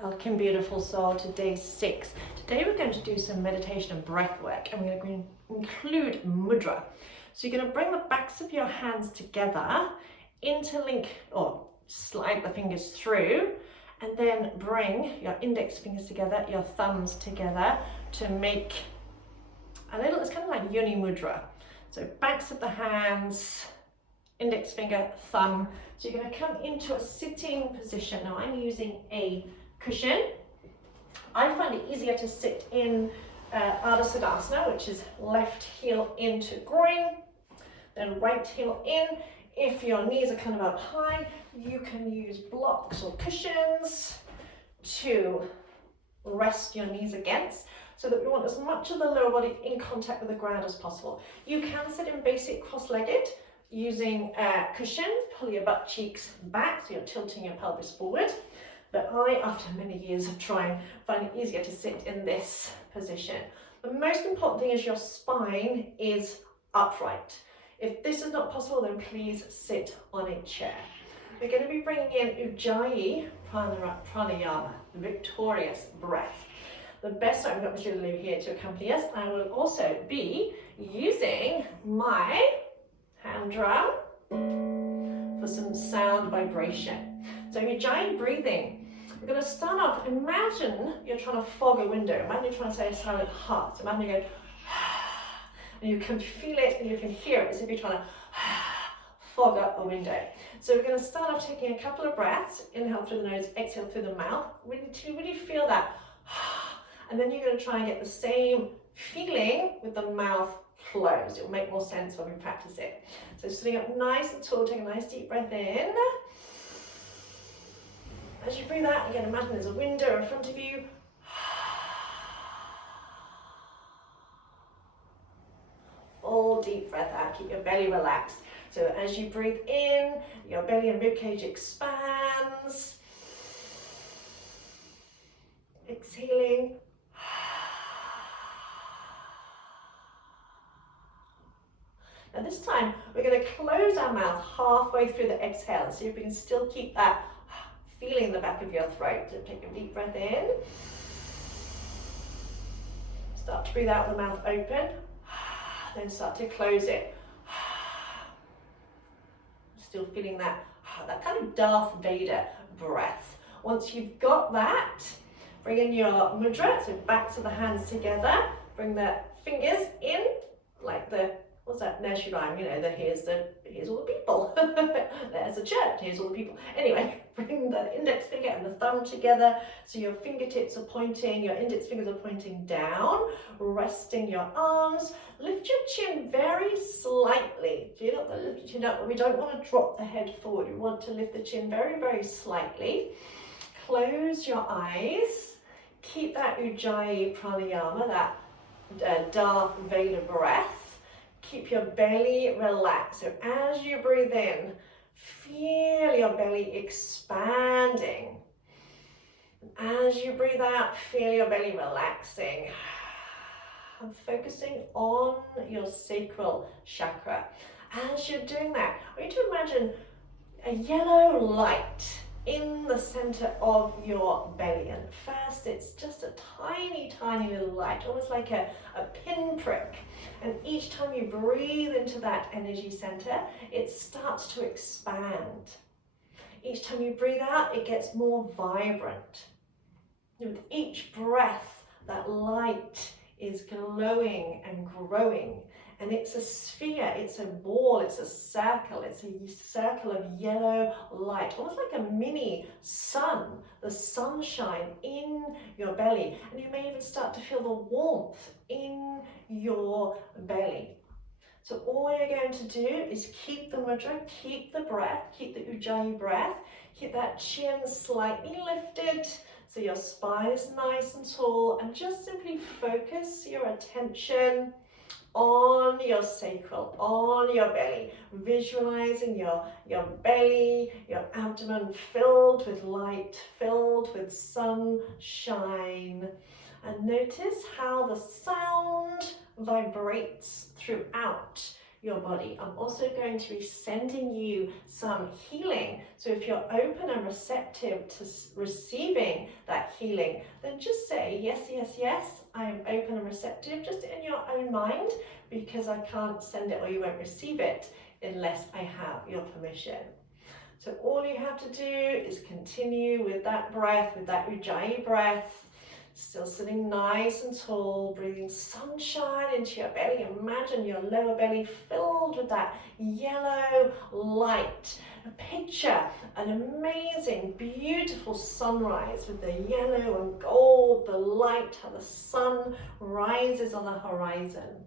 Welcome, beautiful soul, to day 6. Today we're going to do some meditation and breath work, and we're going to include Mudra. So you're going to bring the backs of your hands together, interlink or slide the fingers through, and then bring your index fingers together, your thumbs together to make a little, it's kind of like Yoni Mudra. So backs of the hands, index finger, thumb. So you're going to come into a sitting position. Now I'm using a cushion. I find it easier to sit in Ardha Siddhasana, which is left heel into groin, then right heel in. If your knees are kind of up high, you can use blocks or cushions to rest your knees against, so that we want as much of the lower body in contact with the ground as possible. You can sit in basic cross-legged using a cushion, pull your butt cheeks back, so you're tilting your pelvis forward. But I, after many years of trying, find it easier to sit in this position. The most important thing is your spine is upright. If this is not possible, then please sit on a chair. We're going to be bringing in Ujjayi Pranayama, the victorious breath. The best way, we've got Mr. Lou here to accompany us. I will also be using my hand drum for some sound vibration. So Ujjayi breathing. We're going to start off, imagine you're trying to fog a window. Imagine you're trying to say a silent heart. So imagine you go, and you can feel it and you can hear it as if you're trying to fog up a window. So we're going to start off taking a couple of breaths. Inhale through the nose, exhale through the mouth. Really feel that. And then you're going to try and get the same feeling with the mouth closed. It will make more sense when we practice it. So sitting up nice and tall, take a nice deep breath in. As you breathe out, again, imagine there's a window in front of you. Full deep breath out, keep your belly relaxed. So as you breathe in, your belly and ribcage expands. Exhaling. Now this time, we're going to close our mouth halfway through the exhale and see if we can still keep that feeling in the back of your throat. So take a deep breath in. Start to breathe out with the mouth open. Then start to close it. Still feeling that kind of Darth Vader breath. Once you've got that, bring in your mudra, so backs of the hands together. Bring the fingers in, like the, what's that nursery rhyme? You know, here's all the people. There's the church, here's all the people. Anyway, bring the index finger and the thumb together, so your fingertips are pointing, your index fingers are pointing down, resting your arms. Lift your chin very slightly. Do you not lift your chin up? We don't want to drop the head forward. We want to lift the chin very slightly. Close your eyes. Keep that Ujjayi Pranayama, that Darth Vader breath. Keep your belly relaxed. So as you breathe in, feel your belly expanding. As you breathe out, feel your belly relaxing. And focusing on your sacral chakra. As you're doing that, I want you to imagine a yellow light in the center of your belly. And first, it's just a tiny little light, almost like a pinprick. And each time you breathe into that energy center, it starts to expand. Each time you breathe out, it gets more vibrant. With each breath, that light is glowing and growing. And it's a sphere, it's a ball, it's a circle of yellow light, almost like a mini sun, the sunshine in your belly. And you may even start to feel the warmth in your belly. So all you're going to do is keep the mudra, keep the breath, keep the Ujjayi breath, keep that chin slightly lifted, so your spine is nice and tall, and just simply focus your attention on your sacral, on your belly, visualizing your belly, your abdomen filled with light, filled with sunshine. And notice how the sound vibrates throughout your body. I'm also going to be sending you some healing. So if you're open and receptive to receiving that healing, then just say, yes, yes, yes, I am open and receptive, just in your own mind, because I can't send it or you won't receive it unless I have your permission. So all you have to do is continue with that breath, with that Ujjayi breath, still sitting nice and tall, breathing sunshine into your belly. Imagine your lower belly filled with that yellow light. Picture an amazing, beautiful sunrise with the yellow and gold, the light, how the sun rises on the horizon.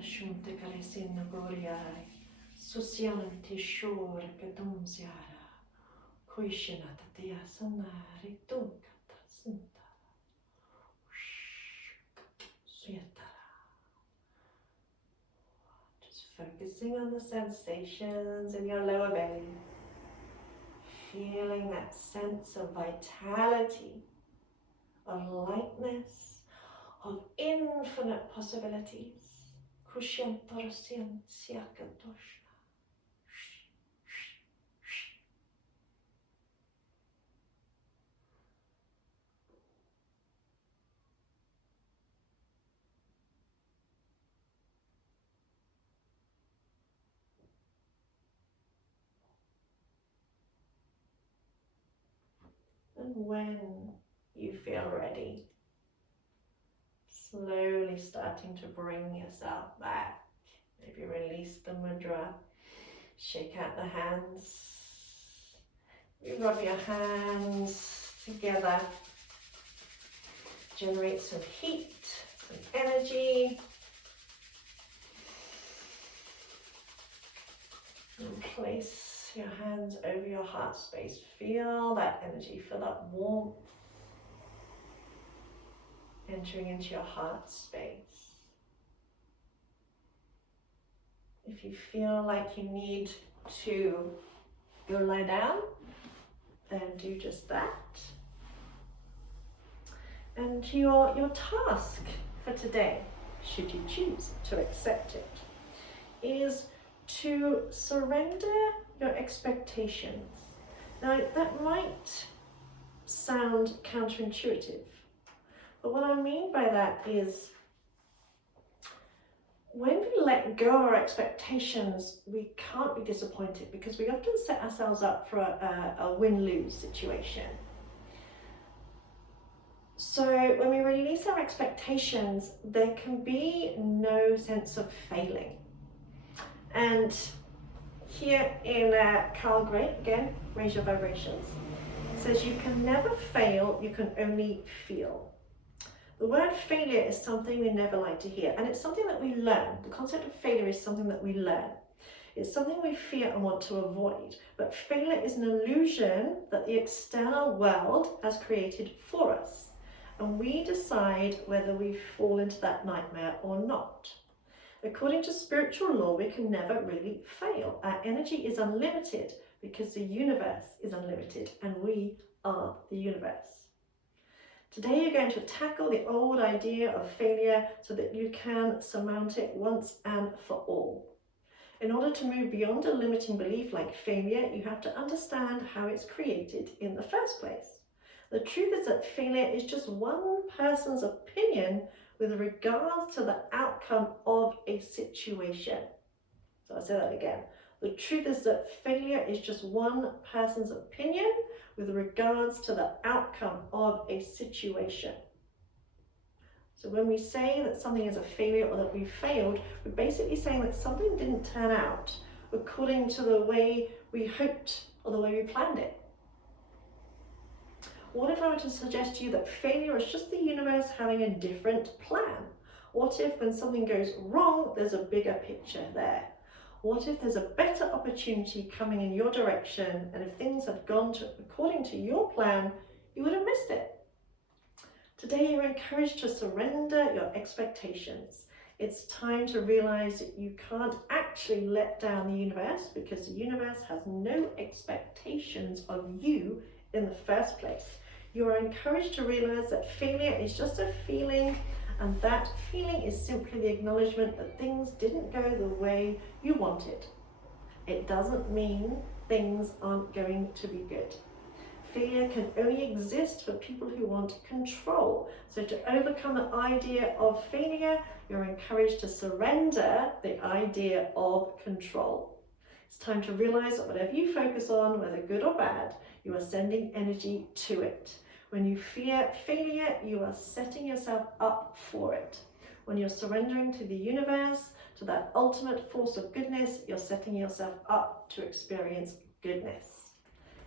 Shunte Kalesin Goriai, Susianti Shore Katumsiara, Kuishinata Dia Sanari Dunkata Sinta. Just focusing on the sensations in your lower belly. Feeling that sense of vitality, of lightness, of infinite possibilities. And when you feel ready, slowly starting to bring yourself back. Maybe release the mudra, shake out the hands, you rub your hands together, generate some heat, some energy, and place your hands over your heart space. Feel that energy, feel that warmth entering into your heart space. If you feel like you need to go lie down, then do just that. And your task for today, should you choose to accept it, is to surrender your expectations. Now, that might sound counterintuitive, but what I mean by that is when we let go of our expectations, we can't be disappointed because we often set ourselves up for a win-lose situation. So when we release our expectations, there can be no sense of failing. And here in Carl Gray, again, raise your vibrations, it says you can never fail, you can only feel. The word failure is something we never like to hear, and it's something that we learn. The concept of failure is something that we learn. It's something we fear and want to avoid, but failure is an illusion that the external world has created for us, and we decide whether we fall into that nightmare or not. According to spiritual law, we can never really fail. Our energy is unlimited because the universe is unlimited, and we are the universe. Today you're going to tackle the old idea of failure so that you can surmount it once and for all. In order to move beyond a limiting belief like failure, you have to understand how it's created in the first place. The truth is that failure is just one person's opinion with regards to the outcome of a situation. So I'll say that again. The truth is that failure is just one person's opinion with regards to the outcome of a situation. So when we say that something is a failure or that we failed, we're basically saying that something didn't turn out according to the way we hoped or the way we planned it. What if I were to suggest to you that failure is just the universe having a different plan? What if when something goes wrong, there's a bigger picture there? What if there's a better opportunity coming in your direction, and if things had gone according to your plan, you would have missed it? Today you're encouraged to surrender your expectations. It's time to realize that you can't actually let down the universe because the universe has no expectations of you in the first place. You are encouraged to realize that failure is just a feeling, and that feeling is simply the acknowledgement that things didn't go the way you wanted. It doesn't mean things aren't going to be good. Failure can only exist for people who want control. So to overcome the idea of failure, you're encouraged to surrender the idea of control. It's time to realize that whatever you focus on, whether good or bad, you are sending energy to it. When you fear failure, you are setting yourself up for it. When you're surrendering to the universe, to that ultimate force of goodness, you're setting yourself up to experience goodness.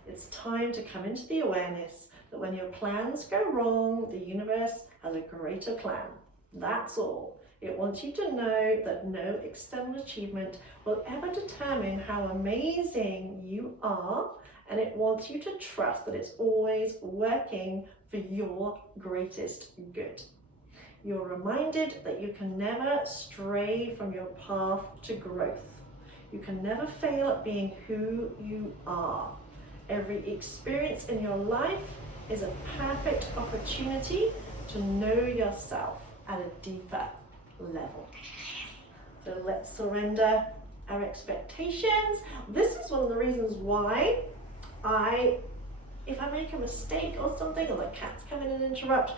It's time to come into the awareness that when your plans go wrong, the universe has a greater plan. That's all. It wants you to know that no external achievement will ever determine how amazing you are, and it wants you to trust that it's always working for your greatest good. You're reminded that you can never stray from your path to growth. You can never fail at being who you are. Every experience in your life is a perfect opportunity to know yourself at a deeper level. So let's surrender our expectations. This is one of the reasons why if I make a mistake or something, or the cats come in and interrupt,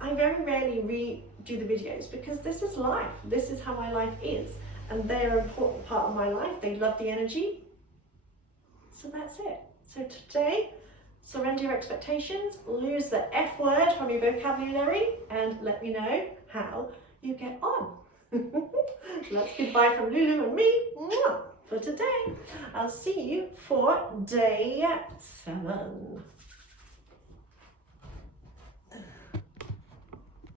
I very rarely redo the videos, because this is life. This is how my life is. And they're an important part of my life. They love the energy. So that's it. So today, surrender your expectations, lose the F word from your vocabulary, and let me know how you get on. So that's goodbye from Lulu and me for today. I'll see you for day 7.